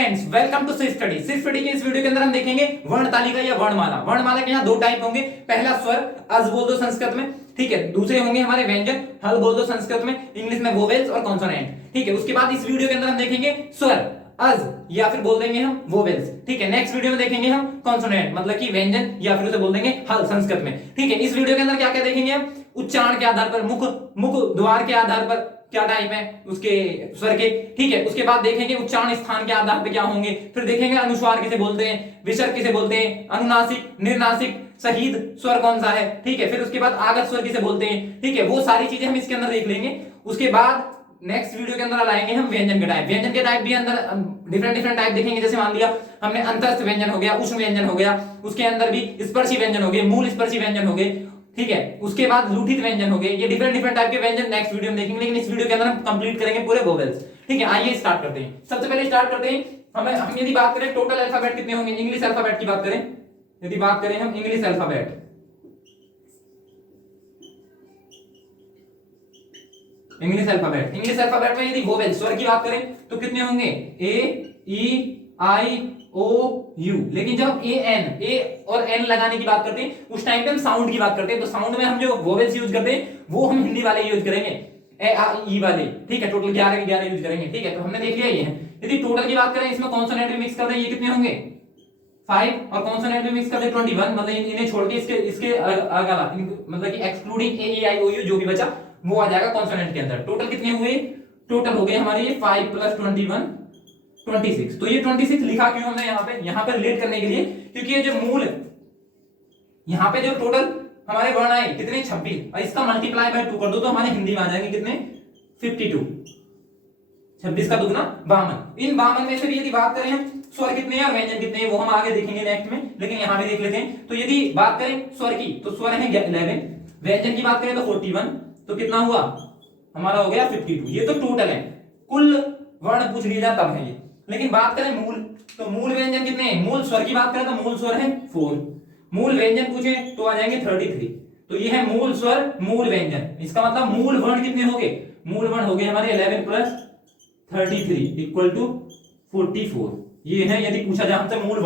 Friends, welcome to C study. C study के इस video के अंदर हम देखेंगे वर्ण तालिका या वर्णमाला। वर्णमाला के यहाँ दो टाइप होंगे। पहला स्वर, अज बोल दो संस्कृत में, ठीक है। दूसरे होंगे हमारे व्यंजन, हल बोल दो संस्कृत में, इंग्लिश में वोवेल्स और कॉन्सोनेंट, ठीक है। उसके बाद इस वीडियो के अंदर हम देखेंगे स्वर, अज या फिर बोल देंगे हम वोवेल्स, ठीक है। नेक्स्ट वीडियो में देखेंगे हम कॉन्सोनेंट, मतलब कि व्यंजन या फिर उसे बोल देंगे हल संस्कृत में, ठीक है। इस वीडियो के अंदर क्या क्या देखेंगे हम, उच्चारण के आधार पर, मुख द्वार के आधार पर क्या टाइप है उसके स्वर के, ठीक है। उसके बाद देखेंगे उच्चारण स्थान के आधार पर क्या होंगे, फिर देखेंगे अनुस्वार किसे बोलते हैं, विसर्ग किसे बोलते हैं, अनुनासिक, निर्नासिक, शहीद स्वर कौन सा है, ठीक है। फिर उसके बाद आगत स्वर किसे बोलते हैं, ठीक है। वो सारी चीजें हम इसके अंदर देख लेंगे। उसके बाद नेक्स्ट वीडियो के अंदर लाएंगे हम व्यंजन के टाइप। व्यंजन के टाइप भी अंदर डिफरेंट टाइप देखेंगे। जैसे मान लिया हमने अंतस्थ व्यंजन हो गया, उष्ण व्यंजन हो गया, उसके अंदर भी स्पर्शी व्यंजन हो गए, मूल स्पर्शी व्यंजन हो गए, ठीक है। उसके बाद लूठित व्यंजन हो गए। ये डिफरेंट टाइप के व्यंजन नेक्स्ट वीडियो में देखेंगे, लेकिन इस वीडियो के अंदर हम कंप्लीट करेंगे पूरे वोवेल्स, ठीक है। आइए स्टार्ट करते हैं। सबसे पहले स्टार्ट करते हैं, हम यदि बात करें टोटल अल्फाबेट कितने होंगे, इंग्लिश अल्फाबेट की बात करें, यदि बात करें हम इंग्लिश अल्फाबेट, इंग्लिश अल्फाबेट में यदि वोवेल स्वर की बात करें तो कितने होंगे, ए, ई, आई, ओ, यू। लेकिन जब ए और एन लगाने की बात करते हैं उस टाइम पे हम साउंड की बात करते हैं। तो साउंड में हम जो वोवेल्स यूज करते हैं वो हम हिंदी वाले यूज करेंगे, ए, आ, ई वाले, ठीक है। टोटल 11 के 11 यूज करेंगे, ठीक है। तो हमने देख लिया ये है। यदि टोटल की बात करें, इसमें कॉन्सोनेंट भी मिक्स कर दें, ये कितने होंगे 5, और कॉन्सोनेंट भी मिक्स कर दें 21, मतलब इन्हें छोड़ के इसके अगला, मतलब कि excluding A, E, I, O, you जो भी बचा वो आ जाएगा कॉन्सोनेंट के अंदर। टोटल कितने हुए, टोटल हो गए हमारे ये 5 + 21 26। तो ये 26 लिखा क्यों हमने यहाँ पे रिलेट करने के लिए, क्योंकि ये जो मूल यहाँ पे जो टोटल हमारे वर्ण आए कितने 26, और इसका मल्टीप्लाई बाय 2 कर दो तो हमारे हिंदी में आ जाएंगे कितने 52। 26 का दुगना 52। इन 52 में से भी यदि बात करें हम स्वर कितने हैं और व्यंजन कितने हैं वो हम आगे देखेंगे नेक्स्ट में, लेकिन यहाँ भी देख लेते हैं। तो यदि बात करें स्वर की तो स्वर है 11, व्यंजन की बात करें तो 41, तो कितना हुआ हमारा हो गया 52। ये तो टोटल है, कुल वर्ण पूछ लिया तब है ये। लेकिन बात करें मूल, तो मूल व्यंजन कितने हैं, मूल स्वर की बात करें तो मूल स्वर है 4, मूल व्यंजन पूछे तो आ जाएंगे 33। तो ये है मूल स्वर मूल व्यंजन। इसका मतलब मूल वर्ण कितने हो गए, मूल वर्ण हो गए हमारे 11 + 33 = 44। ये है यदि पूछा जाए हमसे मूल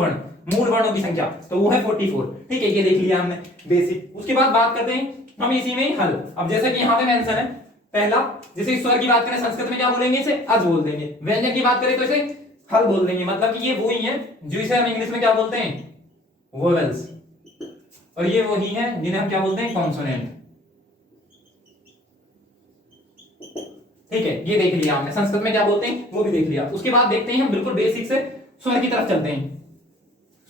वर्णों की संख्या तो वो है 44, ठीक है। ये देख लिया हमने बेसिक। उसके बाद बात करते हैं हम इसी में हल। अब जैसे कि यहाँ पे मेंशन है, पहला जैसे स्वर की बात करें संस्कृत में क्या बोलेंगे, इसे अज बोल देंगे। व्यंजन की बात करें तो इसे हल बोल देंगे, मतलब कि ये वही है जो इसे हम इंग्लिश में क्या बोलते हैं, वोवेल्स, और ये वही है जिन्हें हम क्या बोलते हैं, कॉन्सोनेंट, ठीक है। ये देख लिया हमने, संस्कृत में क्या बोलते हैं वो भी देख लिया। उसके बाद देखते हैं हम बिल्कुल बेसिक से स्वर की तरफ चलते हैं।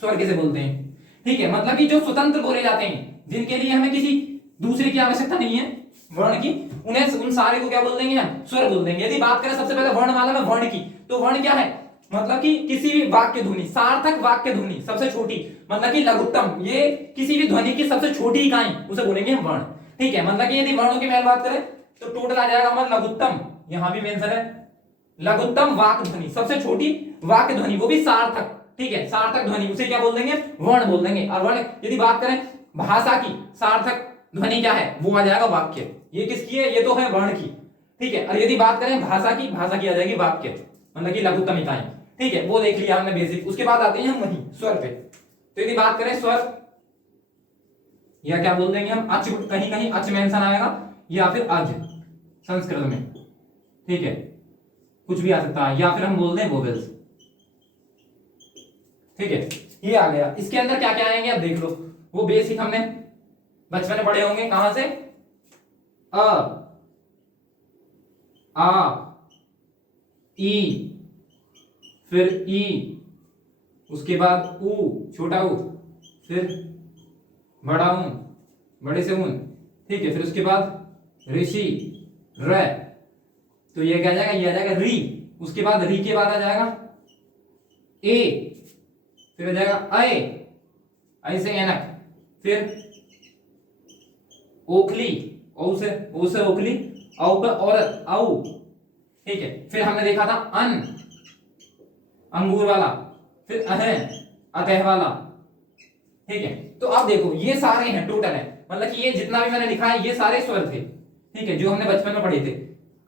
स्वर किसे बोलते हैं, ठीक है, मतलब कि जो स्वतंत्र बोले जाते हैं, जिनके लिए हमें किसी दूसरे की आवश्यकता नहीं है वर्ण की, उन्हें उन सारे को क्या बोल देंगे हम, स्वर बोल देंगे। यदि बात करें सबसे पहले वर्णमाला में वर्ण की, तो वर्ण क्या है, मतलब कि किसी भी वाक्य ध्वनि, सार्थक वाक्य ध्वनि सबसे छोटी, मतलब कि लघुत्तम, ये किसी भी ध्वनि की सबसे छोटी इकाई उसे बोलेंगे हम वर्ण, ठीक है। मतलब कि यदि वर्णों की मैं बात करें तो टोटल आ जाएगा हमारा लघुत्तम, यहां भी मेंशन है लघुत्तम वाक्य ध्वनि, सबसे छोटी वाक्य ध्वनि, वो भी सार्थक, ठीक है। सार्थक ध्वनि उसे क्या बोल देंगे, वर्ण बोल देंगे। और वर्ण यदि बात करें भाषा की, सार्थक ध्वनि क्या है, वो आ जाएगा वाक्य। ये किसकी है, ये तो है वर्ण की, ठीक है। और यदि बात करें भाषा की आ जाएगी वाक्य, मतलब कि लघुत्तम इकाई, ठीक है। वो देख लिया हमने बेसिक। उसके बाद आते हैं हम वही स्वर पे। तो यदि बात करें स्वर, या क्या बोल देंगे हम, अच, कहीं कहीं अच मेंशन आएगा, या फिर अज संस्कृत में, ठीक है, कुछ भी आ सकता है, या फिर हम बोल दें वोवेल्स, ठीक है। ये आ गया। इसके अंदर क्या क्या आएंगे अब देख लो, वो बेसिक हमने बचपन में पढ़े होंगे, कहां से, अ, आ, ई, फिर ई, उसके बाद ऊ, छोटा ऊ, फिर बड़ा ऊ, बड़े से ऊन, ठीक है। फिर उसके बाद ऋषि, र, तो ये क्या आ जाएगा, ये आ जाएगा री। उसके बाद री के बाद आ जाएगा ए, फिर आ जाएगा अय, ऐ से एनक, फिर ओखली, ओ से ओखली, औ पे औरत, औ, ठीक है। फिर हमने देखा था अन, अंगूर वाला, फिर अह, अतः वाला, ठीक है। तो अब देखो ये सारे हैं, टोटल है, मतलब कि ये जितना भी मैंने लिखा है ये सारे स्वर थे, ठीक है, जो हमने बचपन में पढ़े थे।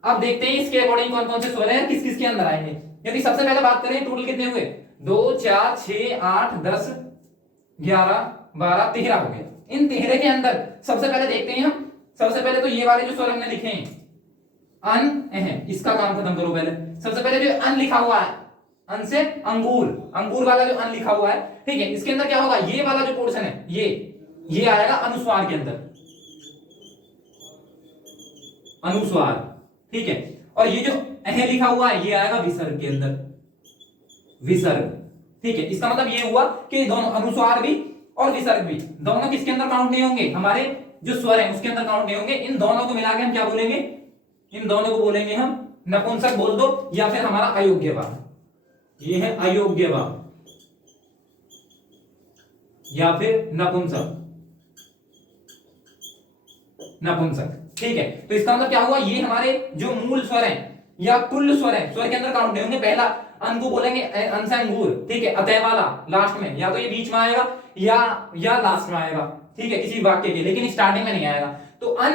अब देखते हैं इसके अकॉर्डिंग कौन कौन से स्वर हैं, किस किस के अंदर आएंगे। यदि सबसे पहले बात करें टोटल कितने हुए, 2 4 6 8 10 11 12 13 हो गए। इन 13 के अंदर सबसे पहले देखते हैं हम, सबसे पहले तो ये वाले जो स्वर हमने लिखे हैं अन है, इसका काम खत्म करो पहले। सबसे पहले जो अन लिखा हुआ है, अन से अंगूर, अंगूर वाला जो अन लिखा हुआ है, ठीक है, इसके अंदर क्या होगा, ये वाला जो पोर्शन है ये आएगा अनुस्वार के अंदर, अनुस्वार, ठीक है। और ये जो अह लिखा हुआ है ये आएगा विसर्ग के अंदर, विसर्ग, ठीक है। इसका मतलब ये हुआ कि दोनों अनुस्वार भी और विसर्ग भी दोनों किसके अंदर काउंट नहीं होंगे, हमारे जो स्वर है उसके अंदर काउंट नहीं होंगे। इन दोनों को मिला के हम क्या बोलेंगे, इन दोनों को बोलेंगे हम नपुंसक बोल दो, या फिर हमारा अयोग्यवा, ये है अयोग्यवा या फिर नपुंसक, नपुंसक, ठीक है। तो इसका मतलब क्या हुआ, ये हमारे जो मूल स्वर हैं या कुल स्वर हैं, स्वर के अंदर काउंट नहीं होंगे। पहला अन को बोलेंगे अन से अंगूर, ठीक है, अतः वाला लास्ट में, या तो ये बीच में आएगा या लास्ट में आएगा, ठीक है, किसी वाक्य के, लेकिन स्टार्टिंग में नहीं आएगा। तो अन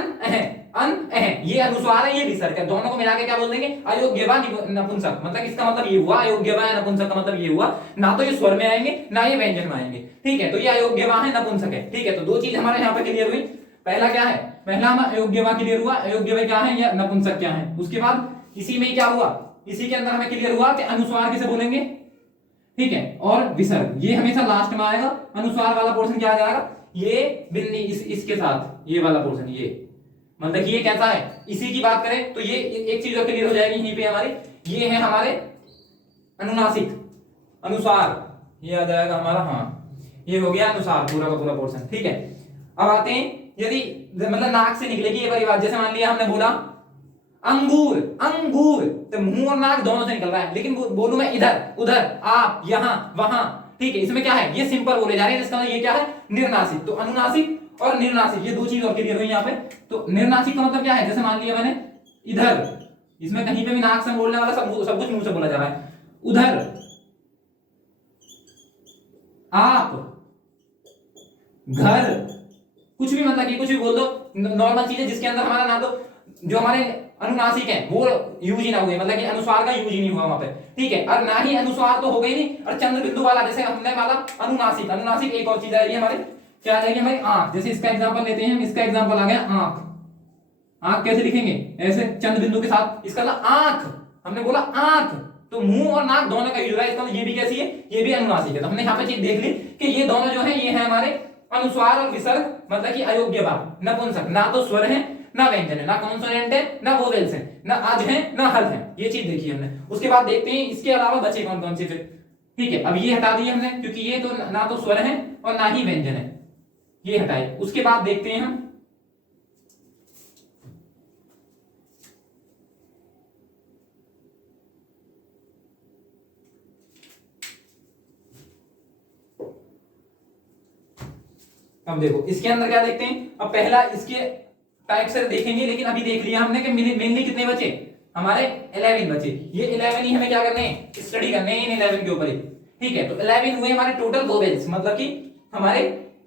अह ये अनुस्वार है, ये विसर्ग है, दोनों को मिला के क्या बोल देंगे, अयोग्यवा नपुंसक। मतलब इसका मतलब ये हुआ, अयोग्यवा या नपुंसक का मतलब ये हुआ, ना तो ये स्वर में आएंगे ना ये व्यंजन में आएंगे, ठीक है। तो ये अयोग्यवा है, नपुंसक है, ठीक है। तो दो चीज हमारे यहाँ पे क्लियर हुई। पहला क्या है, पहला हम अयोग्यवा क्लियर हुआ, अयोग्यवा क्या है या नपुंसक क्या है। उसके बाद इसी में क्या हुआ, इसी के अंदर हमें क्लियर हुआ कि अनुस्वार किसे बोलेंगे, ठीक है, और विसर्ग ये हमेशा लास्ट में आएगा। अनुस्वार वाला पोर्शन क्या आ जाएगा, ये बिंदी इसके साथ ये वाला पोर्शन, ये मतलब ये कैसा है, इसी की बात करें तो ये एक चीज और क्लियर हो जाएगी यहीं पे हमारी, ये है हमारे अनुनासिक, अनुसार, ये आ जाएगा हमारा, हाँ ये हो गया अनुसार पूरा का पूरा पोर्शन, ठीक है। अब आते हैं, यदि मतलब नाक से निकलेगी ये वाली बात, जैसे मान लिया हमने बोला अंगूर, अंगूर, तो मुंह और नाक दोनों से निकल रहा है, लेकिन बोलूं मैं इधर उधर आप यहां वहां, ठीक है, इसमें क्या है, ये सिंपल बोले जा रहे हैं, जिसका मतलब ये क्या है, निर्नासिक। तो अनुनासिक और निर्नासिक ये दो चीज और क्लियर हुई यहाँ पे। तो निर्नासिक का मतलब क्या है, जैसे मान लिया मैंने इधर, इसमें कहीं पे भी नाक से बोलने वाला सब कुछ मुंह से बोला जा रहा है, उधर आप, घर, कुछ भी मतलब कि कुछ भी बोल दो, नॉर्मल चीज है जिसके अंदर हमारा ना तो जो हमारे अनुनासिक है वो यूज ही ना हुए, मतलब कि अनुस्वार का यूज ही नहीं हुआ वहां पे, ठीक है, और ना ही अनुस्वार तो हो गई नहीं, और चंद्र बिंदु वाला जैसे हमने वाला अनुनासिक, अनुनासिक एक और चीज आ रही है हमारे, क्या आ जाएगी हमारी आंख। जैसे इसका एग्जांपल लेते हैं हम, इसका एग्जांपल आ गया आंख, आंख कैसे लिखेंगे, ऐसे चंद्र बिंदु के साथ, इसका आंख, हमने बोला आंख, तो मुंह और नाक दोनों का यूज है, इसका ये भी कैसी है, ये भी अनुनासिक है। तो हमने यहाँ पे चीज देख ली कि ये दोनों जो है ये है हमारे अनुस्वार और विसर्ग, मतलब कि अयोग्य भाव, नपुंसक, ना तो स्वर है ना व्यंजन है, ना कॉन्सोनेंट है ना वोवेल्स है, ना आज है ना हल है, ये चीज देखी हमने। उसके बाद देखते हैं इसके अलावा बचे कौन कौन से फिर, ठीक है। अब ये हटा दिए हमने क्योंकि ये तो ना तो स्वर है और ना ही व्यंजन है, ये हटाए। उसके बाद देखते हैं हम अब देखो इसके अंदर क्या देखते हैं। अब पहला इसके टाइप से देखेंगे, लेकिन अभी देख लिया हमने कि मेनली कितने बचे हमारे, 11 बचे। ये 11 ही हमें क्या करने हैं, स्टडी करने हैं इन 11 के ऊपर ही, ठीक है। तो 11 हुए हमारे टोटल वोवेल्स, मतलब कि हमारे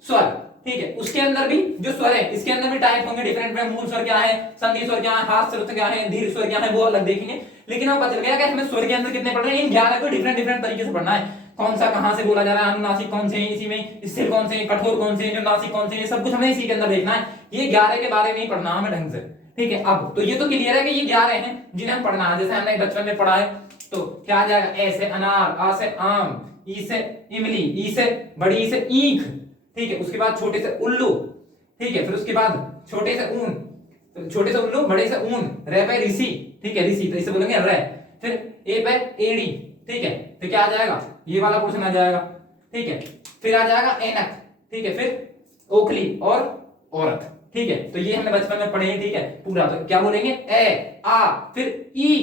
स्वर, ठीक है। उसके अंदर भी जो स्वर है इसके अंदर भी टाइप होंगे डिफरेंट, मूल स्वर क्या है, संधि स्वर क्या है, हाथ स्वर क्या है, दीर्घ स्वर क्या है, वो अलग देखेंगे। लेकिन अब बच गया कि हमें स्वर के अंदर कितने पढ़ रहे हैं, इन 11 को डिफरेंट डिफरेंट तरीके से पढ़ना है। कौन सा कहां से बोला जा रहा है, अनुनासिक कौन से हैं, इसी में स्थिर कौन से हैं, कठोर कौन से हैं, जो नासिक कौन से हैं, सब कुछ हमें इसी के अंदर देखना है। ये 11 के बारे में ही पढ़ना हमें ढंग से, ठीक है। अब तो ये तो क्लियर है कि ये 11 हैं जिन्हें हम पढ़ना है, जैसे हमने बचपन में पढ़ा है। तो क्या आ जाएगा, ए से अनार, आ से आम, ई से इमली, ई से बड़ी, ई से ईख, ठीक है। उसके बाद छोटे से उल्लू, ठीक है। फिर उसके बाद छोटे से ऊन, छोटे से उल्लू, बड़े से ऊन, रे पे ऋषि, ठीक है, ऋषि तो इसे बोलेंगे रे। फिर ए पे एड़ी, ठीक है। फिर क्या आ जाएगा, ये वाला पोर्शन आ जाएगा, ठीक है। फिर आ जाएगा एनक, ठीक है। फिर ओखली और औरत, ठीक है। तो ये हमने बचपन में पढ़े हैं, ठीक है, पूरा। तो क्या बोलेंगे, ए आ, फिर ई,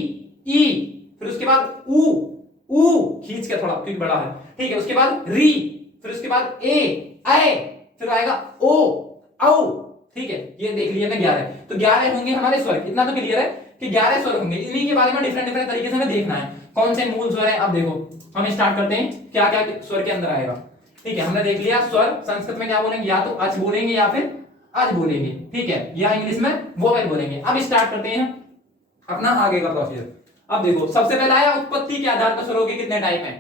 फिर उसके बाद ऊ खींच के थोड़ा क्योंकि बड़ा है, ठीक है। उसके बाद री, फिर उसके बाद ए, फिर आएगा ओ, औ, ठीक है। ये देख लिया 11। तो 11 होंगे हमारे स्वर, इतना तो क्लियर है कि 11 स्वर होंगे। इन्हीं के बारे में डिफरेंट डिफरेंट तरीके से हमें देखना है कौन से मूल स्वर है। अब देखो हम स्टार्ट करते हैं, क्या क्या स्वर के अंदर आएगा, ठीक है। हमने देख लिया स्वर संस्कृत में क्या बोलेंगे, या तो अच बोलेंगे या फिर अज बोलेंगे, ठीक है, या इंग्लिश में वोवेल बोलेंगे। अब स्टार्ट करते हैं अपना आगे का प्रोसीजर। अब देखो सबसे पहला आया उत्पत्ति के आधार पर स्वरों के कितने टाइप हैं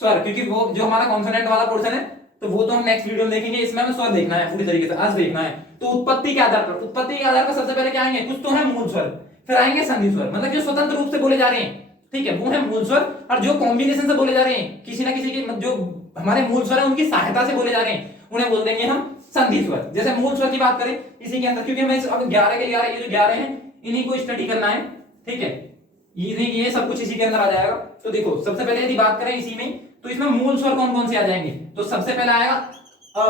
स्वर, क्योंकि वो जो हमारा कॉन्सोनेंट वाला पोर्शन है तो वो तो हम नेक्स्ट वीडियो में देखेंगे, इसमें हमें स्वर देखना है पूरी तरीके से, आज देखना है। तो उत्पत्ति के आधार पर, उत्पत्ति के आधार पर सबसे पहले क्या आएंगे, कुछ तो है मूल स्वर, फिर आएंगे संधि स्वर, मतलब जो स्वतंत्र रूप से बोले जा रहे हैं, ठीक है, वो है मूल स्वर। और जो कॉम्बिनेशन से बोले जा रहे हैं, किसी ना किसी के जो हमारे मूल स्वर है उनकी सहायता से बोले जा रहे हैं, उन्हें बोल देंगे हम संधि स्वर। जैसे मूल स्वर की बात करें इसी के अंदर, क्योंकि हमें अब 11 के 11 ये जो 11 हैं इन्हीं को स्टडी करना है, ठीक है, ये सब कुछ इसी के अंदर आ जाएगा। तो देखो सबसे पहले यदि बात करें इसी में, तो इसमें मूल स्वर कौन कौन से आ जाएंगे, तो सबसे पहला आएगा अ,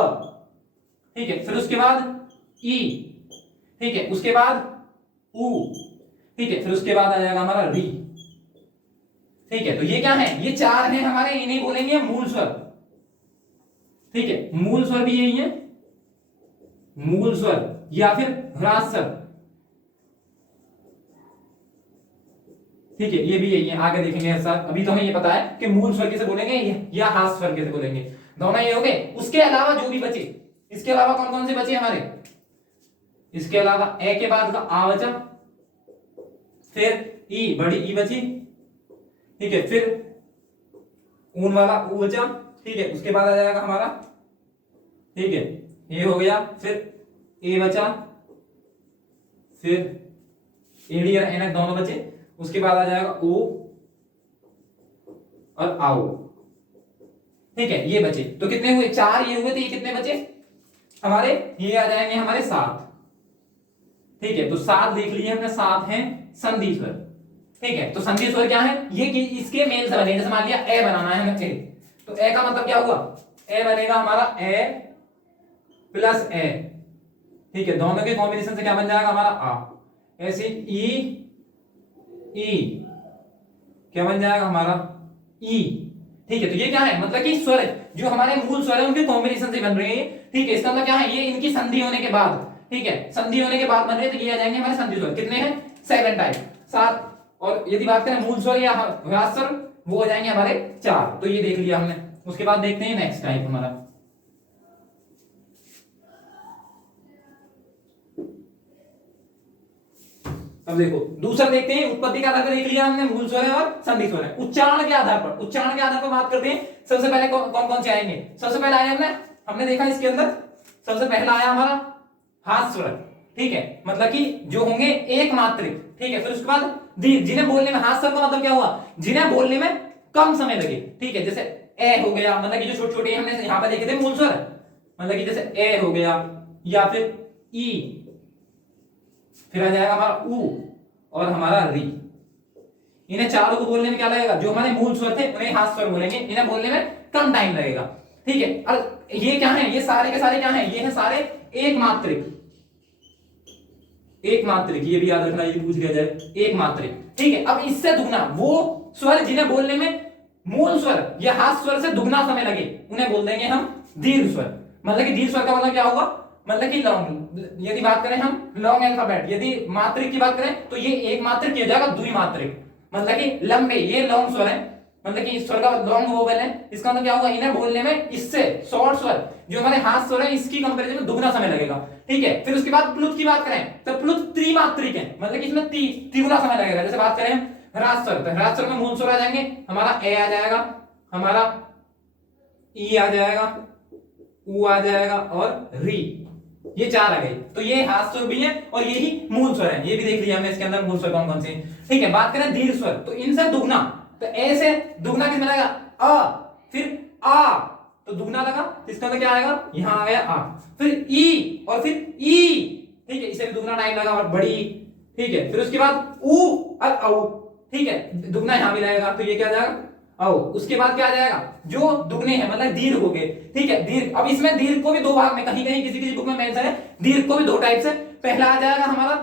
ठीक है, फिर उसके बाद ई, ठीक है, उसके बाद उ, ठीक है, फिर उसके बाद आ जाएगा हमारा री, ठीक है। तो ये क्या है, ये चार हैं हमारे, इन्हें बोलेंगे मूल स्वर, ठीक है, मूल स्वर भी यही है, मूल स्वर या फिर ह्रास स्वर, ठीक है, ये भी यही है, आगे देखेंगे ऐसा। अभी तो हमें ये पता है कि मूल स्वर कैसे बोलेंगे या हास स्वर कैसे बोलेंगे, दोनों ये हो गए। उसके अलावा जो भी बचे, इसके अलावा कौन कौन से बचे हमारे, इसके अलावा ए के बाद का आ बचा, फिर ई, बड़ी ई बची, ठीक है, फिर ऊन वाला ऊ बचा, ठीक है, उसके बाद आ जाएगा हमारा, ठीक है, ये हो गया, फिर ए बचा, फिर एडी और एनक दोनों बचे, उसके बाद आ जाएगा ओ और आओ, ठीक है, ये बचे। तो कितने हुए, चार ये हुए, तो ये कितने बचे हमारे, ये आ जाएंगे हमारे 7, ठीक है। तो 7 देख लीजिए हमने, 7 हैं संधि स्वर, ठीक है। तो संधि स्वर क्या है, ये कि इसके मेल से बने, जैसे मान लिया ए बनाना है हमें, ए, तो ए का मतलब क्या हुआ, ए बनेगा हमारा ए प्लस ए, ठीक है, दोनों के कॉम्बिनेशन से क्या बन जाएगा हमारा आ, ऐसे ई, ई क्या बन जाएगा हमारा ई, ठीक है। तो ये क्या है, मतलब कि स्वर जो हमारे मूल स्वर है उनके कॉम्बिनेशन से बन रहे हैं, ठीक है। इसका मतलब क्या है, ये इनकी संधि होने के बाद, ठीक है, संधि होने के बाद बन रहे हैं, तो ये आ जाएंगे हमारे संधि स्वर। कितने हैं, 7 टाइप, 7। और यदि बात करें मूल स्वर या ह्रास स्वर, वो हो जाएंगे हमारे 4। तो ये देख लिया हमने। उसके बाद देखते हैं नेक्स्ट टाइप हमारा, अब देखो दूसरा देखते हैं। उत्पत्ति का आधार पर देख लिया हमने, मूल स्वर है और संधि स्वर है। उच्चारण के आधार पर, उच्चारण के आधार पर बात करते हैं। सबसे पहले कौन कौन से आएंगे, सबसे पहले आया हमने देखा इसके अंदर, सबसे पहला आया हमारा हास स्वर, ठीक है, मतलब कि जो होंगे एक मात्रिक, ठीक है। फिर उसके बाद दीर्घ, जिन्हें बोलने में, हास स्वर का मतलब क्या हुआ, जिन्हें बोलने में कम समय लगे, ठीक है, जैसे ए हो गया, मतलब कि जो छोटे छोटे हमने यहां पर देखे थे मूल स्वर, मतलब कि जैसे ए हो गया, या फिर ई, फिर आ जाएगा हमारा उ और हमारा री। इन्हें चारों को बोलने में क्या लगेगा, जो हमारे मूल स्वर थे उन्हें हास स्वर बोलेंगे, इन्हें बोलने में कम टाइम लगेगा, ठीक है। और ये क्या है, ये सारे के सारे क्या है, ये है सारे एक मात्रिक, एक मात्रिक, ये भी याद रखना, ये पूछ लिया जाए, एक मात्रिक, ठीक है। अब इससे दुगना वो स्वर जिन्हें बोलने में मूल स्वर या हास स्वर से दुगना समय लगे, उन्हें बोल देंगे हम दीर्घ स्वर। मतलब कि दीर्घ स्वर का मतलब क्या होगा, मतलब कि लॉन्ग, यदि बात करें हम लॉन्ग अल्फाबेट, यदि मात्रिक की बात करें तो ये एक मात्रिक हो जाएगा द्विमात्रिक, मतलब कि लंबे, ये लॉन्ग स्वर है, मतलब कि इस स्वर का लॉन्ग वोवेल है। इसका मतलब क्या होगा, इन्हें बोलने में इससे शॉर्ट स्वर जो हमारे हाथ स्वर है इसकी कंपैरिजन में दुगना समय लगेगा, ठीक है। फिर उसके बाद प्लुत की बात करें तो प्लुत त्रिमात्रिक है, मतलब कि इसमें तिगुना समय लगेगा। जैसे बात करें ह्रास स्वर, तो ह्रास स्वर में मूल स्वर आ जाएंगे, हमारा ए आ जाएगा, हमारा ई आ जाएगा, उ आ जाएगा और री, ये 4 आ गए। तो ये हास स्वर भी है और ये ही मूल स्वर है, ये भी देख लिया हमने इसके अंदर मूल स्वर कौन कौन से, ठीक है। बात करें दीर्घ स्वर, तो इनसे दुगना, तो ए से दुगना किस में लगेगा, अ, फिर आ, तो दुगना लगा, तो इसका मतलब क्या आएगा, यहां आ गया आ, फिर ई और फिर ई, ठीक है, इसे भी दुगना टाइम लगा और बड़ी, ठीक है। फिर उसके बाद उ और औ, ठीक है, दुगना यहां भी लगेगा, तो ये क्या आ जाएगा आओ। उसके बाद क्या आ जाएगा, जो दुगने हैं मतलब दीर्घ हो गए, ठीक है, दीर्घ। अब इसमें दीर्घ को भी दो भाग में, कहीं कहीं किसी किसी बुक में मेंशन है, दीर्घ को भी 2 टाइप से। पहला आ जाएगा हमारा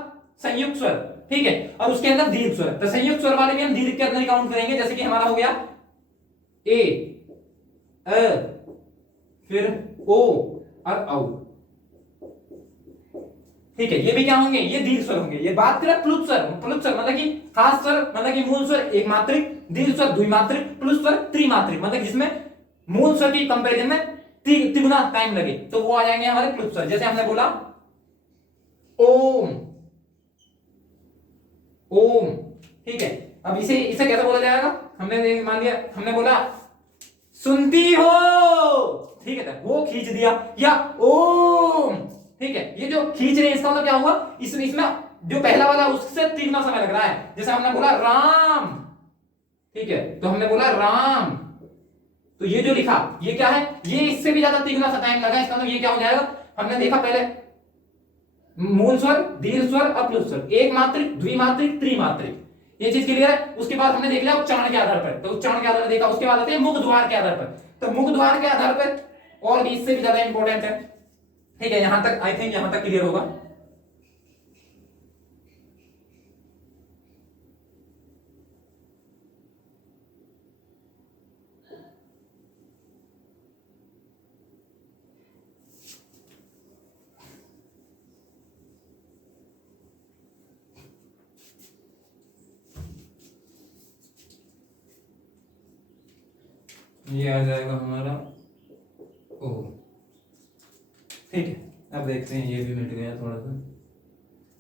संयुक्त स्वर, ठीक है, और उसके अंदर दीर्घ स्वर। तो संयुक्त स्वर वाले भी हम दीर्घ के अंदर ही काउंट करेंगे, जैसे कि हमारा हो गया ए, अ, फिर ओ और औ, ठीक है। ये भी क्या होंगे, ये दीर्घ स्वर होंगे। ये बात करें प्लुत स्वर, प्लुत स्वर मतलब कि खास स्वर, मतलब कि मूल स्वर एक मात्रिक, दीर्घ स्वर द्विमात्रिक, प्लुत स्वर त्रिमात्रिक, मतलब जिसमें मूल स्वर की कंपैरिजन में तिगुना टाइम लगे, तो वो आ जाएंगे हमारे प्लुत स्वर। जैसे हमने बोला ओम, ओम, ठीक है। अब इसे इसे कैसे बोला जाएगा, हमने मान लिया, हमने बोला सुनती हो, ठीक है, वो खींच दिया, या ओम, ठीक है, ये जो खींच रहे हैं इसका मतलब क्या हुआ, इसमें जो पहला वाला उससे 3 गुना समय लग रहा है, जैसे हमने बोला राम, ठीक है, तो हमने बोला राम, तो ये जो लिखा ये क्या है, ये इससे भी ज्यादा 3 गुना टाइम लगा, इसका मतलब ये क्या हो जाएगा, हमने देखा पहले मूल स्वर, दीर्घ स्वर, अपलुत स्वर, एक मात्रिक, द्विमात्रिक, त्रिमात्रिक, ये चीज क्लियर है। उसके बाद हमने देख लिया उच्चारण के आधार पर, तो उच्चारण के आधार पर देखा, उसके बाद आते हैं मुख द्वार के आधार पर, तो मुख द्वार के आधार पर और भी इससे भी ज्यादा इंपॉर्टेंट है, ठीक है, यहां तक आई थिंक यहां तक क्लियर होगा। ये आ जाएगा हमारा ओ, ठीक है, अब देखते हैं, ये भी मिट गया थोड़ा सा,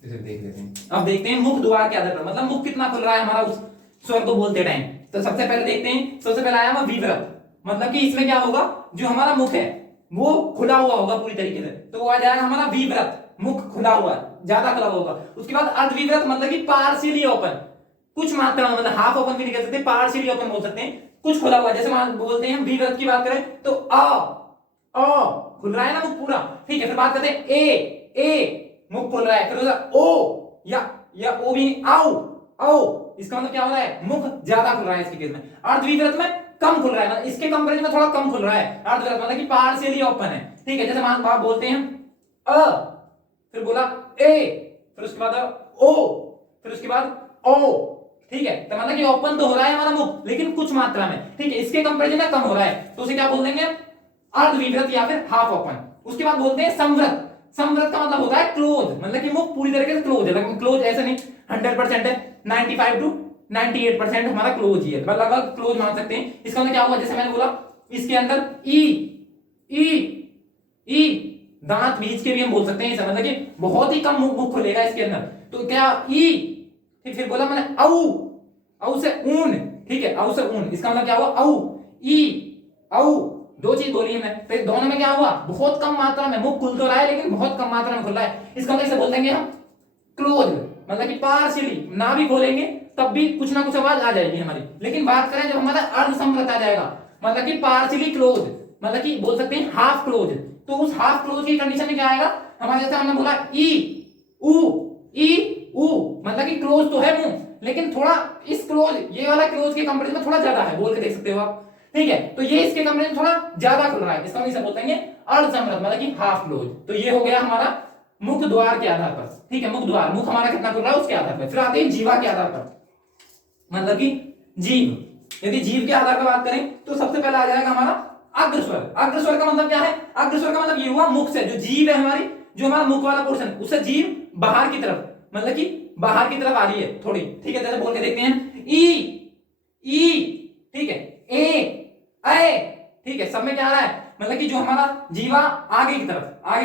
इसे देख लेते हैं। अब देखते हैं मुख द्वार के आधार पर, मतलब मुख कितना खुल रहा है हमारा उस स्वर को बोलते टाइम, तो सबसे पहले देखते हैं, सबसे पहले आया हमारा विवृत, मतलब कि इसमें क्या होगा, जो हमारा मुख है वो खुला हुआ होगा पूरी तरीके से, तो वो आ जाएगा हमारा विवृत, मुख खुला हुआ, ज्यादा खुला हुआ होगा। उसके बाद अर्धविवृत, मतलब कि पार्शियली ओपन, कुछ मात्रा में, मतलब हाफ ओपन भी नहीं कह सकते, पार्शियली ओपन बोल सकते हैं, कुछ खुला हुआ, जैसे मान बोलते हैं हम विवृत की बात करें तो खुल रहा है ना मुख पूरा, ठीक है। फिर बात करते हैं ए मुख खुल रहा है, फिर ओ या ओ भी नहीं, आओ, इसका मतलब क्या हो रहा है, मुख ज्यादा खुल रहा है इसके केस में। अर्धविवृत में कम खुल रहा है, मतलब इसके कंपैरिजन में थोड़ा कम खुल रहा है अर्धविवृत, मतलब कि पार्शियली ओपन है, ठीक है। जैसे मान आप बोलते हैं अ, फिर बोला ए, फिर उसके बाद ओ, फिर उसके बाद ओ, ठीक है, तो मतलब कि ओपन तो हो रहा है हमारा मुख, लेकिन कुछ मात्रा में, ठीक है, इसके कंपैरिजन में कम हो रहा है, तो उसे क्या बोल देंगे, अर्धविवृत या फिर हाफ ओपन। उसके बाद बोलते हैं संवृत, संवृत का मतलब होता है क्लोज, मतलब कि मुख पूरी तरीके से क्लोज है, लेकिन क्लोज ऐसे नहीं 100% है, 95 to 98% हमारा क्लोज ही है, मतलब लगभग क्लोज मान सकते हैं। इसका मतलब क्या हुआ, जैसे मैंने बोला इसके अंदर ई दांत बीच के भी हम बोल सकते हैं, मतलब कि बहुत ही कम मुख खुलेगा इसके अंदर, तो क्या ई, फिर बोला मैंने औ से ऊन, ठीक है, औ से ऊन, इसका मतलब क्या हुआ, औ, दो चीज बोली हमने, तो दोनों में क्या हुआ, बहुत कम मात्रा में मुख खुल तो रहा है, लेकिन बहुत कम मात्रा में खुल रहा है, इसका मतलब इसे बोल देंगे हम क्लोज, मतलब कि पार्शियली ना भी खोलेंगे तब भी कुछ ना कुछ आवाज आ जाएगी हमारी। लेकिन बात करें जब हमारा अर्धसंवृत आ जाएगा, मतलब कि पार्शियली क्लोज, मतलब कि बोल सकते हैं हाफ क्लोज, तो उस हाफ क्लोज की कंडीशन में क्या आएगा हमारे, जैसे हमने बोला ऊ, मतलब कि क्लोज तो है मुंह, लेकिन थोड़ा इस क्लोज, ये वाला क्लोज के कंपैरिजन में थोड़ा ज्यादा है, बोल के देख सकते हो आप, ठीक है, तो ये इसके कंपैरिजन में थोड़ा ज्यादा खुल रहा है, इसका हम बोलते हैं अर्धसंवृत, मतलब कि हाफ क्लोज। तो ये हो गया हमारा मुख द्वार के आधार पर, ठीक है, मुख द्वार, मुख हमारा कितना खुल रहा है उसके आधार पर। फिर आते हैं जीवा के आधार पर, मतलब कि जीव, यदि जीव के आधार पर बात करें तो सबसे पहले आ जाएगा हमारा अग्रस्वर। अग्रस्वर का मतलब क्या है, अग्रस्वर का मतलब ये हुआ मुख से, जो जीव है हमारी, जो हमारा मुख वाला पोर्शन, उससे जीव बाहर की तरफ, मतलब कि बाहर की तरफ आ रही है थोड़ी, ठीक है, जैसे बोल के देखते हैं ई, ठीक है, ए, ठीक है, सब में क्या आ रहा है, मतलब कि जो हमारा जीवा आगे की तरफ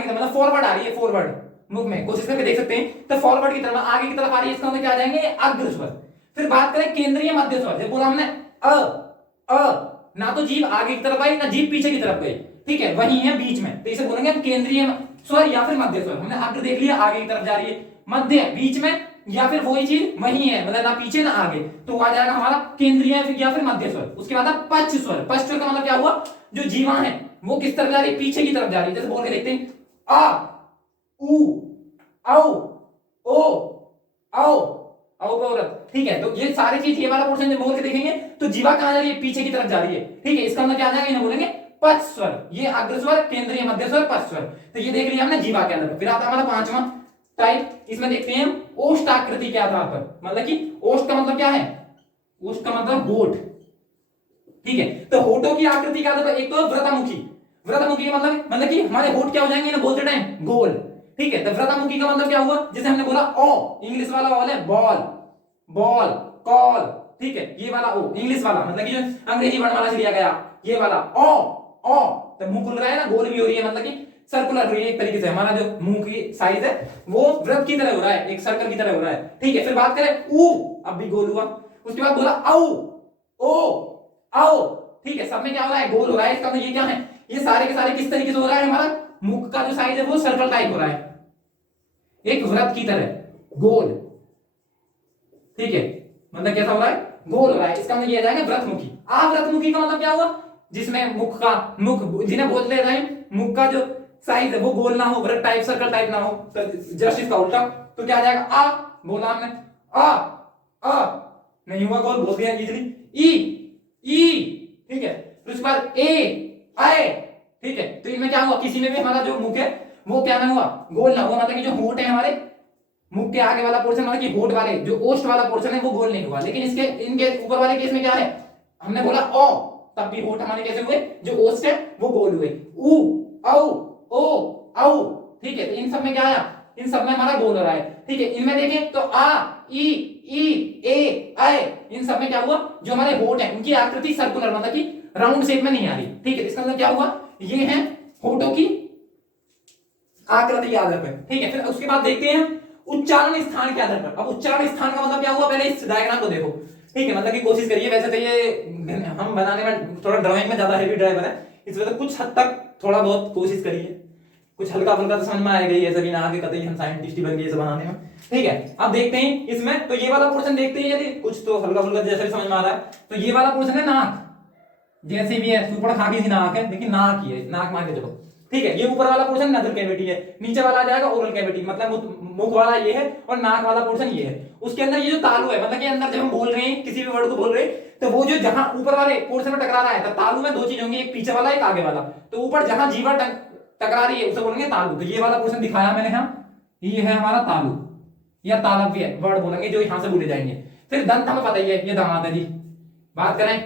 मतलब फॉरवर्ड आ रही है, फॉरवर्ड मुख में कोशिश करके देख सकते हैं, तो फॉरवर्ड की तरफ, आगे की तरफ आ रही है, इसका मतलब क्या आ जाएंगे अग्रस्वर। फिर बात करें केंद्रीय मध्य स्वर, जब बोला हमने अ, ना तो जीभ आगे की तरफ आई ना जीभ पीछे की तरफ गई, ठीक है, वही है बीच में, तो इसे बोलेंगे हम केंद्रीय स्वर या फिर मध्य स्वर। हमने अग्र देख लिया आगे की तरफ जा रही है, मध्य बीच में, या फिर वही चीज वही है, मतलब ना पीछे ना आगे, तो आ जाएगा हमारा केंद्रीय या फिर मध्य स्वर। उसके बाद पश्च स्वर, पश्च स्वर का मतलब क्या हुआ, जो जीवा है वो किस तरफ जा रही है, पीछे की तरफ जा रही है, जैसे बोल के देखते हैं आ, उ, औ, औ, ठीक है, तो ये सारी चीज, ये वाला पोर्शन जब बोल के देखेंगे तो जीवा कहां जा रही है, पीछे की तरफ जा रही है, ठीक है, इसका मतलब क्या आ जाएगा, इन्हें बोलेंगे पश्च स्वर, ये अग्रस्वर, केंद्रीय मध्य स्वर, पश्च स्वर। तो ये देख लिया हमने जीवा के अंदर। फिर आता हमारा पांचवा टाइप, इसमें देखते हैं हम ओष्ठ आकृति के आधार पर, मतलब कि ओष्ठ का मतलब क्या है, ओष्ठ का मतलब होठ, ठीक है, तो होठों की आकृति के आधार पर, एक तो व्रतमुखी, व्रतमुखी का मतलब कि हमारे होठ क्या हो जाएंगे ना बोलते टाइम, गोल, ठीक है, तो व्रतमुखी का मतलब क्या हुआ, जैसे हमने बोला ओ, इंग्लिश वाला ओ है बॉल, कॉल, ठीक है, ये वाला ओ इंग्लिश वाला, मतलब कि जो अंग्रेजी वर्णमाला से लिया गया, ये वाला ओ, तो मुंह खुल रहा है ना, गोल भी हो रही है, मतलब कि सर्कुलर हो रही है एक तरीके से, हमारा जो मुंह की साइज है वो वृत्त की तरह हो रहा है, एक सर्कल की तरह हो रहा है, ठीक है। फिर बात करें ऊ, अब भी गोल हुआ, उसके बाद बोला औ, ओ, आओ, ठीक है, सब में क्या हो रहा है, गोल हो रहा है। इसका मतलब ये क्या है, ये सारे के सारे किस तरीके से हो रहा है, हमारा मुख का जो साइज है वो सर्कल टाइप हो रहा है, एक वृत्त की तरह गोल, ठीक है, मतलब कैसा हो रहा है, गोल हो रहा है। इसका मतलब ये आ जाएगा व्रतमुखी। अव्रतमुखी का मतलब क्या हुआ, जिसमें मुख जिन्हें बोलते रहे मुख का जो साइज है वो गोल ना हो, वृत्त टाइप सर्कल टाइप ना हो, तो जस्ट इसका उल्टा, तो क्या आ जाएगा, आ, बोला हमने, आ नहीं हुआ गोल, बोल दिया इजीली, ई, ठीक है, फिर उसके बाद ए, आए, ठीक है, तो इनमें क्या हुआ, किसी में भी हमारा जो मुख है वो क्या ना हुआ, गोल ना हुआ, मतलब कि जो होंठ है हमारे मुख के आगे वाला पोर्शन, मतलब कि होंठ वाले जो ओष्ठ वाला पोर्शन है वो गोल नहीं हुआ। लेकिन इसके इनके ऊपर वाले केस में क्या है, हमने बोला ओ, तब भी होंठ हमारे कैसे हुए, जो ओष्ठ है वो गोल हुए, ऊ, औ, ओ, औ, ठीक है, तो इन सब में क्या आया, इन सब में हमारा गोल हो रहा है, ठीक है। इनमें देखें तो आ, ई, ए, आए, इन सब में क्या हुआ, जो हमारे होंठ है उनकी आकृति सर्कुलर, मतलब कि राउंड शेप में नहीं आ रही, ठीक है। इसका मतलब क्या हुआ, ये है होठों की आकृति के आधार पर, ठीक है। फिर उसके बाद देखते हैं उच्चारण स्थान के आधार पर। अब उच्चारण स्थान का मतलब क्या हुआ, पहले इस डायग्राम को देखो, ठीक है, मतलब कि कोशिश करिए, वैसे तो ये हम बनाने में थोड़ा ड्राइंग में ज्यादा हेवी ड्राइवर है, इस वजह से कुछ हद तक थोड़ा बहुत कोशिश करिए, कुछ हल्का फुल्का तो समझ में आएगा ही, ऐसा भी ना आगे कतई हम साइंटिस्ट ही बन गए इसे बनाने में, ठीक है। अब देखते हैं इसमें, तो ये वाला पोर्शन देखते हैं, यदि कुछ तो हल्का फुल्का जैसे भी समझ में आ रहा है, तो ये वाला पोर्शन है नाक, जैसे भी है सुपड़ खाकी सी नाक है, लेकिन नाक ही है, नाक मान के चलो, ठीक है। ये ऊपर वाला पोर्शन नदर कैविटी है, नीचे वाला आ जाएगा ओरल कैविटी, मतलब मुख वाला ये है और नाक वाला पोर्शन ये है। उसके अंदर ये जो तालु है, मतलब कि अंदर जब हम बोल रहे हैं किसी भी वर्ड को बोल रहे हैं, तो वो जो जहां ऊपर वाले पोर्शन में टकरा रहा है, तो तालु में दो चीज होंगी, एक पीछे वाला एक आगे वाला, तो ऊपर जहां जीवा टकरा रही है उसे बोलेंगे तालु। तो ये वाला पोर्शन दिखाया मैंने, यहाँ ये है हमारा तालु या तालव्य वर्ड बोलेंगे, जो यहां से बोले जाएंगे। फिर दंत हमें पता ही है, ये दांत है जी। बात करें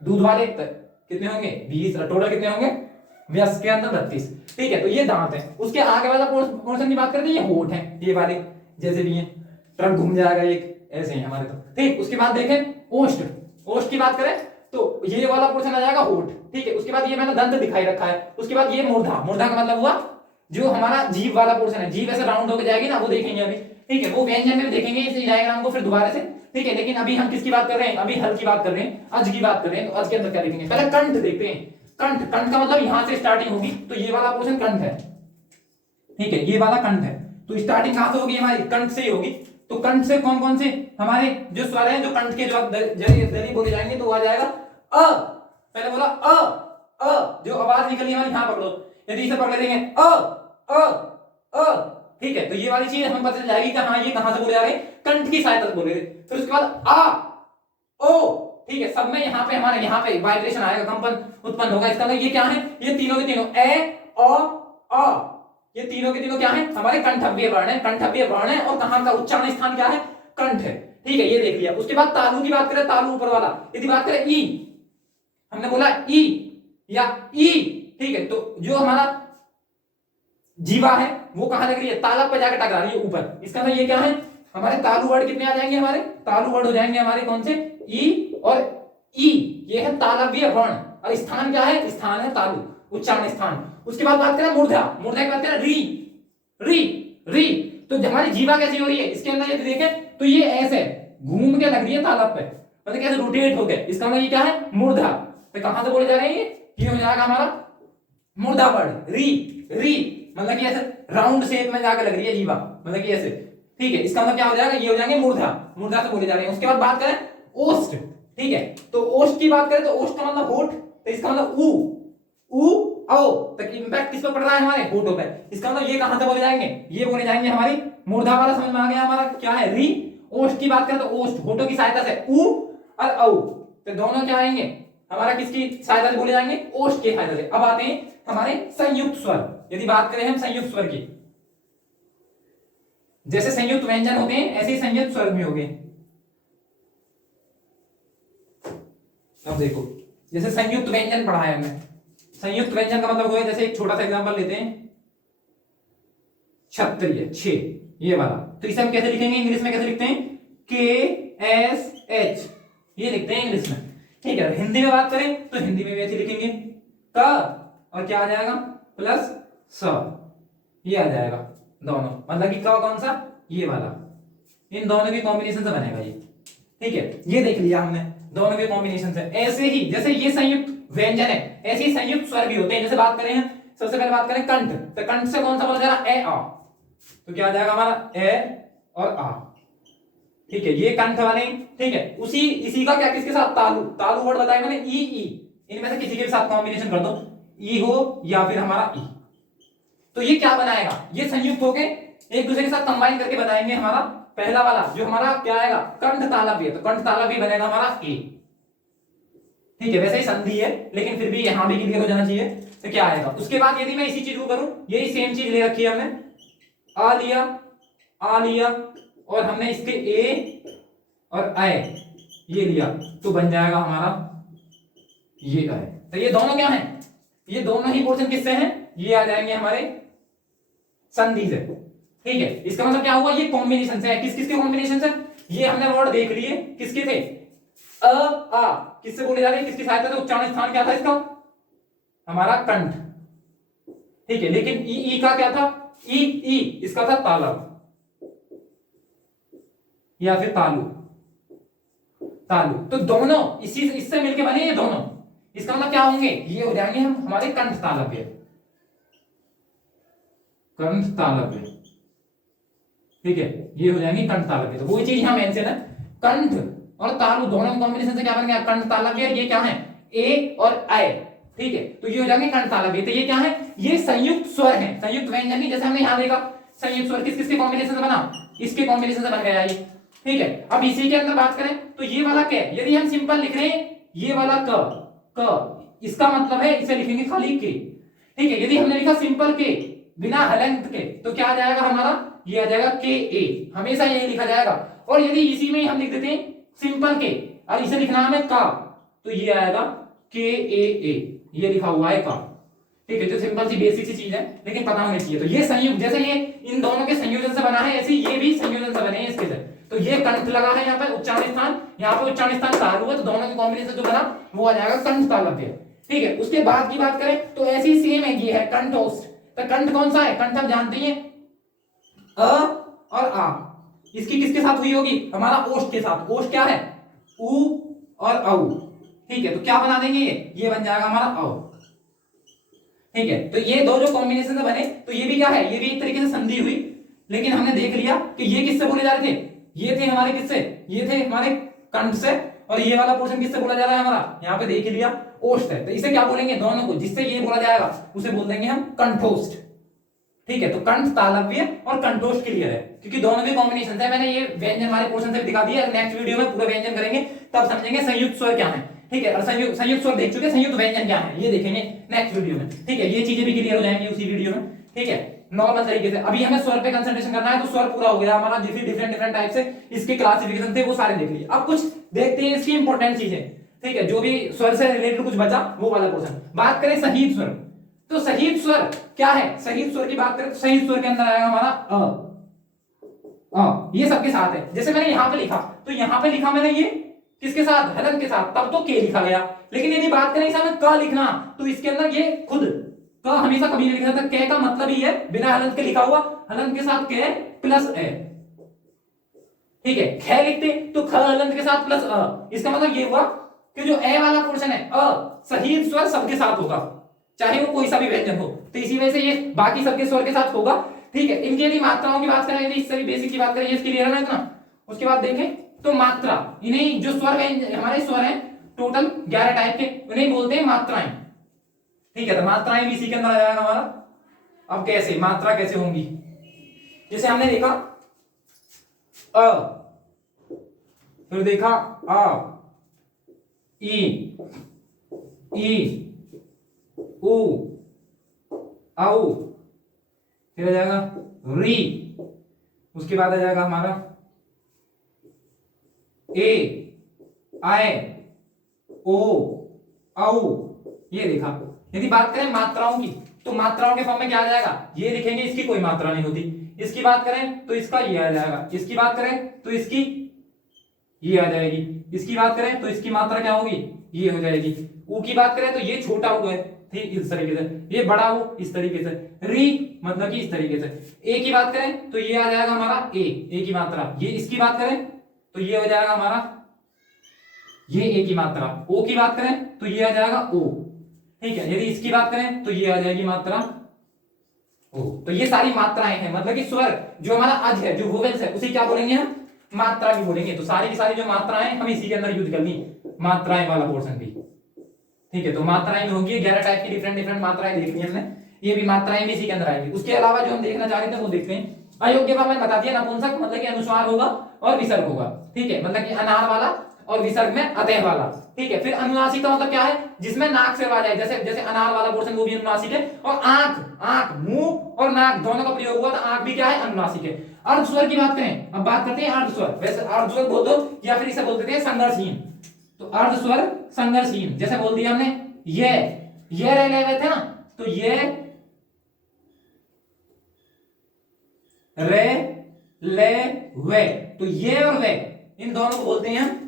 दूध वाले कितने होंगे, 20, टोटल कितने होंगे, वयस्क के अंदर 32, ठीक है, तो ये दांत है। उसके आगे वाला पोर्शन की बात करते हैं, ये होंठ है, ये वाले जैसे भी हैं, ट्रक घूम जाएगा एक, ऐसे ही हमारे तो, ठीक। उसके बाद देखें ओष्ठ, ओष्ठ की बात करें तो ये वाला पोर्शन आ जाएगा होंठ, ठीक है। उसके बाद ये मैंने दंत दिखाई रखा है। उसके बाद ये मूर्धा, मूर्धा का मतलब हुआ जो हमारा जीभ वाला पोर्शन है, जीभ ऐसे राउंड होकर जाएगी ना, वो देखेंगे अभी, ठीक है, वो व्यंजन में देखेंगे इस डायग्राम को फिर दोबारा से, ठीक है। लेकिन अभी हम किसकी बात कर रहे हैं, अभी हल की बात कर रहे हैं, अज की बात कर रहे हैं, तो अज के अंदर क्या देखेंगे, पहले कंठ देखते हैं। कंठ, कंठ का मतलब यहां से स्टार्टिंग होगी, तो ये वाला पोर्शन कंठ है, ठीक है, ये वाला कंठ है, तो स्टार्टिंग कहां से होगी, हमारी कंठ से ही होगी। तो कंठ से कौन कौन से हमारे जो स्वर हैं, जो कंठ के जो जरिए बोले जाएंगे, तो वो आ जाएगा अ, पहले बोला अ, जो आवाज निकली हमारी, यहां पकड़ो, यदि इसे पकड़ लेंगे अ, ठीक है, तो ये वाली चीज हमें पता चल जाएगी कि हाँ ये कहां से बोले जा रहे हैं, कंठ की सहायता से बोले। फिर उसके बाद आ, ओ, ठीक है, सब में यहाँ पे हमारे यहाँ पे वाइब्रेशन आएगा, कंपन उत्पन्न होगा। इसका मतलब ये क्या है, ये तीनों के तीनों ए, ओ, अ, ये तीनों के तीनों क्या है, हमारे कंठव्य वर्ण है, कंठव्य वर्ण है, और कहां का उच्चारण स्थान क्या है, कंठ है, ठीक है, ये देख लिया। उसके बाद तालु की बात करें, तालु ऊपर वाला, यदि बात करें ई, हमने बोला ई या ई, ठीक है, तो जो हमारा जीवा है वो कहां लग रही है, तालव पे जाकर टकरा रही है ऊपर। इसका मतलब ये क्या है, हमारे तालु वर्ड कितने आ जाएंगे, हमारे तालु वर्ड हो जाएंगे हमारे कौन से, ई और ई, ये है तालव्य वर्ण, और स्थान क्या है, स्थान है तालु, उच्चारण स्थान। उसके बाद बात करें मूर्धा, मूर्धा की बात करें री, री, तो हमारी जीवा कैसी हो रही है, इसके अंदर यदि देखें तो ये ऐसे घूम के लग रही है तालब पे, मतलब कैसे रोटेट हो गए, इसका मतलब ये क्या है, मूर्धा। तो कहां से बोले जा रहे हैं, ये हो जाएगा हमारा मूर्धा वर्ड, री, मतलब कि ऐसे राउंड शेप में जाकर लग रही है जीवा, मतलब कि ऐसे, ठीक है। इसका मतलब क्या हो जाएगा, ये हो जाएंगे मूर्धा, मूर्धा से बोले जा रहे हैं। उसके बाद बात करें ओष्ठ, ठीक है, तो ओष्ठ की बात करें तो ओष्ठ का मतलब होठ, तो इसका मतलब ऊ, औ, तो इंपैक्ट किस पर पड़ रहा है, हमारे होठों पे। इसका मतलब ये कहां से बोले जाएंगे, ये बोले जाएंगे हमारी मूर्धा वाला, समझ में आ गया हमारा क्या है, री। ओष्ठ की बात करें तो ओष्ठ होठों की सहायता से ऊ और औ, तो दोनों क्या आएंगे हमारा, किसकी सहायता से बोले जाएंगे, ओष्ठ की सहायता से। अब आते हैं हमारे संयुक्त स्वर, यदि बात करें हम संयुक्त स्वर की, जैसे संयुक्त व्यंजन होते हैं ऐसे ही संयुक्त स्वर भी हो गए। अब देखो, जैसे संयुक्त व्यंजन पढ़ा है हमने, संयुक्त व्यंजन का मतलब हुआ, जैसे एक छोटा सा एग्जांपल लेते हैं, क्षत्रिय, छे, ये वाला, तो इसे हम कैसे लिखेंगे, इंग्लिश में कैसे लिखते हैं, KSH, ये लिखते हैं इंग्लिश में, ठीक है। हिंदी में बात करें तो हिंदी में भी ऐसे लिखेंगे, क और क्या आ जाएगा प्लस स, ये आ जाएगा दोनों, मतलब कि क कौन सा, ये वाला, इन दोनों के कॉम्बिनेशन से बनेगा ये, ठीक है, ये देख लिया हमने दोनों के कॉम्बिनेशन से। ऐसे ही जैसे ये संयुक्त व्यंजन है, ऐसे ही संयुक्त स्वर भी होते हैं। जैसे बात करें हम, सबसे पहले बात करें कंठ, तो कंठ से कौन सा बोला जा रहा है? ए आ, तो क्या आ जाएगा हमारा? ए और आ, ठीक है, ये कंठ वाले। ठीक है, उसी इसी का क्या किसके साथ? तालु, तालु वर्ड बताया मैंने, ई ई, इनमें से किसी के साथ कॉम्बिनेशन कर दो, ई हो या फिर हमारा ई, तो ये क्या बनाएगा? ये संयुक्त होके एक दूसरे के साथ कंबाइन करके बनाएंगे हमारा पहला वाला जो हमारा क्या आएगा? कंठ तालव्य। तो कंठ तालव्य बनेगा हमारा ए। ठीक है, वैसे ही संधि है लेकिन फिर भी यहां भी क्लियर हो जाना चाहिए। तो क्या आएगा उसके बाद? यदि मैं इसी चीज को करूं, यही सेम चीज ले रखी है हमने, आ लिया, आ लिया, और हमने इसके ए और आए ये लिया, तो बन जाएगा हमारा ये आए। तो ये दोनों क्या है? ये दोनों ही पोर्शन किससे हैं? ये आ जाएंगे हमारे संधि से। ठीक है, इसका मतलब क्या हुआ? ये कॉम्बिनेशन से है। किस किसके कॉम्बिनेशन से? ये हमने वर्ड देख लिए किसके थे? अ आ किससे बोले जा रहे हैं? किसकी सहायता से? उच्चारण स्थान क्या था इसका? हमारा कंठ। ठीक है, लेकिन ई ई का क्या था? ई ई इसका था तालव या फिर तालु, तालु। तो दोनों इसी इससे मिलके बने ये दोनों। इसका मतलब क्या होंगे? ये हो जाएंगे हम हमारे कंठ तालव्य, कंठ तालव्य। ठीक है, ये हो जाएंगे कंठ तालव्य। तो वही चीज यहां मेंशन है, कंठ और तालु दोनों कॉम्बिनेशन से क्या बन गया? कंठ तालव्य। ये क्या है? ए और आय। ठीक है, तो ये हो जाएंगे कंठ तालव्य। तो ये क्या है? ये संयुक्त स्वर है, संयुक्त व्यंजन नहीं। जैसे हमने यहां देखा संयुक्त स्वर किस किसके कॉम्बिनेशन से बना? इसके कॉम्बिनेशन से बन गया ये। ठीक है, अब इसी के अंदर बात करें तो ये वाला क्या है? यदि हम सिंपल लिख रहे हैं ये वाला क, इसका मतलब है इसे लिखेंगे खाली के। ठीक है, यदि हमने लिखा सिंपल के बिना हलंत के, तो क्या आ जाएगा हमारा? ये आ जाएगा के ए, हमेशा यही लिखा जाएगा। और यदि इसी में हम लिख देते हैं सिंपल के और इसे लिखना हमें का, तो ये आएगा के ए, ये लिखा हुआ है का। ठीक है, जो सिंपल सी बेसिक सी चीज है लेकिन पता होनी चाहिए। तो ये संयुक्त, जैसे ये इन दोनों के संयोजन से बना है, ऐसे ये भी संयोजन से बने हैं इसके से। तो ये कंठ लगा है यहाँ पे उच्चारण स्थान, यहाँ पे उच्चारण स्थान तालु है, तो दोनों के कॉम्बिनेशन जो बना वो आ जाएगा कंठ तालव्य। ठीक है, उसके बाद की बात करें तो ऐसी सेम है, ये है कंठोष्ठ। तो कंठ कौन सा है? कंठ हम जानते हैं अ और आ, इसकी किसके साथ हुई होगी? हमारा ओष्ठ के साथ। ओष्ठ क्या है? उ और औ। ठीक है, तो क्या बना देंगे? ये बन जाएगा हमारा औ। ठीक है, तो ये दो जो कॉम्बिनेशन से बने, तो ये भी क्या है? ये भी एक तरीके से संधि हुई। लेकिन हमने देख लिया कि ये किससे बोले जा रहे थे? ये थे हमारे किससे? ये थे हमारे कंठ से। और ये वाला पोर्शन किससे बोला जा रहा है हमारा? यहाँ पे देख लिया ओष्ठ है। तो इसे क्या बोलेंगे? दोनों को जिससे ये बोला जाएगा उसे बोल देंगे हम कंठोष्ठ। ठीक है, तो कंठ तालव्य और कंठोष्ठ क्लियर है क्योंकि दोनों के कॉम्बिनेशन है। मैंने ये व्यंजन हमारे पोर्शन से दिखा दिया। नेक्स्ट वीडियो में पूरा व्यंजन करेंगे तब समझेंगे संयुक्त स्वर क्या है। ठीक है, और संयुक्त स्वर देख चुके, संयुक्त व्यंजन क्या है ये देखेंगे नेक्स्ट वीडियो में। ठीक है, ये चीजें भी क्लियर हो जाएंगी उसी वीडियो में। ठीक है, नॉर्मल तरीके से अभी हमें स्वर पे कंसंट्रेशन करना है, तो स्वर पूरा हो गया हमारा। डिफरेंट टाइप से इसके क्लासिफिकेशन थे वो सारे देख लिए। अब कुछ देखते हैं इसकी इंपॉर्टेंट चीजें। ठीक है, जो भी स्वर से रिलेटेड कुछ बचा वो वाला पोर्शन। बात करें संहित स्वर, तो संहित स्वर क्या है? संहित स्वर की बात करें तो संहित स्वर के अंदर आएगा हमारा ये सबके साथ है। जैसे मैंने यहां पे लिखा, तो यहां पे लिखा मैंने ये किसके साथ? हलन के साथ, तब तो के लिखा गया। लेकिन यदि बात करें इसे क लिखना, तो इसके अंदर ये खुद क हमेशा कभी नहीं लिखा था। के का मतलब ही है बिना हलन के लिखा हुआ, हलन के साथ के प्लस ए। ठीक है, ख लिखते तो ख हलन के साथ प्लस अ। इसका मतलब ये हुआ कि जो ए वाला पोर्शन है संहित स्वर सबके साथ होगा, चाहे वो कोई सा भी व्यंजन हो। तो इसी वजह से ये बाकी सबके स्वर के साथ होगा। ठीक है, इनकी यदि मात्राओं की बात करें, यदि इससे भी बेसिक की बात करें, ये क्लियर है ना इतना। उसके बाद देखें तो मात्रा, इन्हें जो स्वर हमारे स्वर हैं टोटल 11 टाइप के, उन्हें बोलते हैं मात्राएं। ठीक है, तो मात्राएं भी इसी के अंदर आ जाएगा हमारा। अब कैसे मात्रा कैसे होंगी? जैसे हमने देखा अ, फिर देखा आ, ई, उ, औ, फिर आ जाएगा री, उसके बाद आ जाएगा हमारा ए, आए, ओ, औ। ये देखा। यदि बात करें मात्राओं की, तो मात्राओं के फॉर्म में क्या आ जाएगा? ये लिखेंगे, इसकी कोई मात्रा नहीं होती। इसकी बात करें तो इसका ये आ जाएगा, इसकी बात करें तो इसकी ये आ जाएगी, इसकी बात करें तो इसकी मात्रा क्या होगी? ये हो जाएगी। ऊ की बात करें तो ये छोटा ऊ है, ठीक इस तरीके से, ये बड़ा ऊ इस तरीके से, री मतलब कि इस तरीके से। ए की बात करें तो ये आ जाएगा हमारा ए की मात्रा। ये इसकी बात करें तो ये हो जाएगा हमारा ये ए की मात्रा। ओ की बात करें तो ये आ जाएगा ओ, ठीक है। यदि इसकी बात करें तो ये आ जाएगी मात्रा ओ। तो ये सारी मात्राएं हैं, मतलब कि स्वर जो हमारा अज है, जो वोवेल्स है, उसे क्या बोलेंगे हम, मात्रा भी बोलेंगे। तो सारी की सारी जो मात्राएं हम इसी के अंदर यूज कर ली, मात्राएं वाला पोर्शन भी, ठीक है। तो मात्राएं भी होंगी 11 टाइप की, डिफरेंट डिफरेंट मात्राएं देख ली हमने, ये भी मात्राएं भी इसी के अंदर आएंगी। उसके अलावा जो हम देखना चाह रहे थे वो देखते हैं। अयोग्य का मैंने बता दिया, नपुंसक मतलब कि अनुस्वार होगा और विसर्ग होगा, ठीक है, मतलब कि अनार वाला और विसर्ग में अतः वाला, ठीक है। फिर अनुनासिक का मतलब क्या है, जिसमें नाक से आवाज आए, जैसे जैसे अनार वाला पोर्शन वो भी अनुनासिक है, और आंख मुंह और नाक दोनों का प्रयोग हुआ तो आंख भी क्या है, अनुनासिक है। अर्ध स्वर की बात करें, अब बात करते हैं अर्ध स्वर। वैसे अर्ध स्वर बोल दो या फिर इसे बोल देते हैं संघर्षहीन। तो अर्ध स्वर संघर्षहीन, जैसे बोल दिया हमने ये रह गए थे ना, तो ये रे ले वे, तो ये और वे इन दोनों को बोलते हैं हम,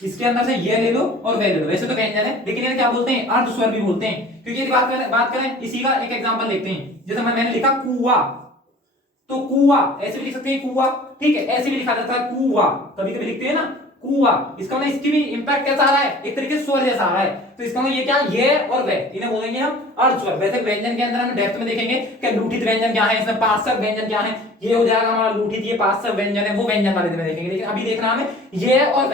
इसके अंदर से ये ले लो और वे ले लो। वैसे तो व्यंजन है, लेकिन इन्हें क्या बोलते हैं, अर्ध स्वर भी बोलते हैं। क्योंकि यदि बात करें इसी का एक एग्जांपल देखते हैं। जैसे मैंने लिखा कुआ, तो कुआ ऐसे भी लिख सकते हैं कुआ, ठीक है, ऐसे भी लिखा जाता है कुआ, कभी कभी लिखते हैं ना कुआ। इसका मतलब इसकी भी इंपैक्ट कैसा आ रहा है, एक तरीके से स्वर जैसा आ रहा है। तो इसका मतलब ये क्या, ये और वे, इन्हें बोलेंगे हम अर्ध स्वर। वैसे व्यंजन के अंदर हम डेप्थ में देखेंगे कि लूठित व्यंजन क्या है, इसमें पार्श्व व्यंजन क्या है, ये हो जाएगा हमारा लूठित, ये पार्श्व व्यंजन है, वो व्यंजन वाले में देखेंगे। लेकिन अभी देखना हमें ये और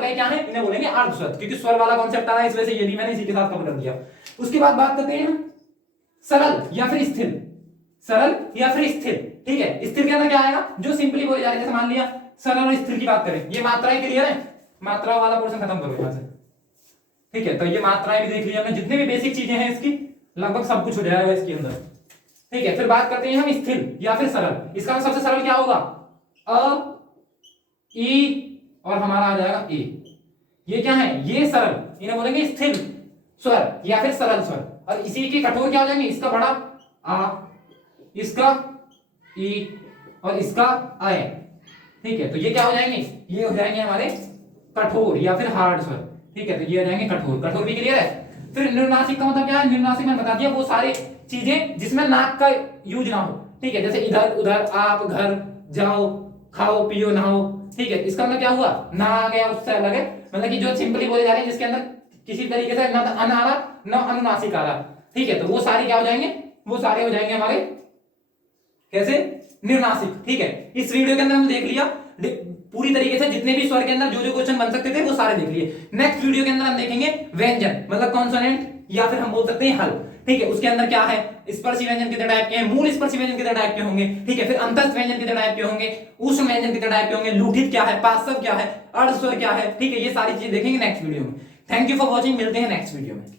वे क्या है, इन्हें बोलेंगे अर्ध स्वर, क्योंकि स्वर वाला कॉन्सेप्ट आ रहा है, इस वजह से ये भी मैंने इसी के साथ कवर कर दिया। उसके बाद बात करते हैं सरल या फिर स्थिर, सरल या फिर स्थिर, ठीक है। स्थिर के अंदर क्या आएगा, जो सिंपली बोले जा रही है, जैसे मान लिया सरल और स्थिर की बात करें, ये मात्राएं क्लियर है, मात्रा वाला पोर्शन खत्म करो यहां से, ठीक है। तो ये मात्राएं भी देख लिया हमने, जितने भी बेसिक चीजें हैं इसकी लगभग सब कुछ हो जाएगा इसके अंदर, ठीक है। फिर बात करते हैं हम स्थिर या फिर सरल। इसका सबसे सरल क्या होगा, अ ई और हमारा आ जाएगा ए, ये क्या है, ये सरल, इन्हें बोलेंगे स्थिर स्वर या फिर सरल स्वर। और इसी के कठोर क्या हो जाएंगे, इसका बड़ा आ, इसका ई और इसका आय, ठीक है। तो ये क्या हो जाएंगे, ये हो जाएंगे हमारे कठोर या फिर हार्ड स्वर, ठीक है। तो ये हो जाएंगे कठोर, कठोर भी क्लियर है। फिर निर्नासिक का मतलब क्या है, निर्नासिक मैंने बता दिया, वो सारी चीजें जिसमें नाक का यूज ना हो, ठीक है। जैसे इधर उधर, आप, घर, जाओ, खाओ पियो नहाओ, ठीक है। इसका मतलब क्या हुआ, ना आ गया उससे अलग है, मतलब कि जो सिंपली बोले जा रहे हैं, जिसके अंदर किसी तरीके से ना अन आ रहा ना अनुनासिक आ रहा, ठीक है। तो वो सारे क्या हो जाएंगे, वो सारे हो जाएंगे हमारे कैसे, निर्नासिक, ठीक है। इस वीडियो के अंदर हमने देख लिया पूरी तरीके से जितने भी स्वर के अंदर जो जो क्वेश्चन बन सकते थे वो सारे देख लिए। नेक्स्ट वीडियो के अंदर हम देखेंगे व्यंजन, मतलब कॉन्सोनेंट या फिर हम बोल सकते हैं हल, ठीक है। उसके अंदर क्या है, स्पर्शी व्यंजन कितने टाइप के हैं, मूल स्पर्शी व्यंजन कितने टाइप के होंगे, ठीक है। फिर अंतस्थ व्यंजन कितने टाइप के होंगे, ऊष्म व्यंजन कितने टाइप के होंगे, लूठित क्या है, पार्श्व क्या है, अर्ध स्वर क्या है, ठीक है। ये सारी चीजें देखेंगे नेक्स्ट वीडियो में। थैंक यू फॉर वॉचिंग, मिलते हैं नेक्स्ट वीडियो में।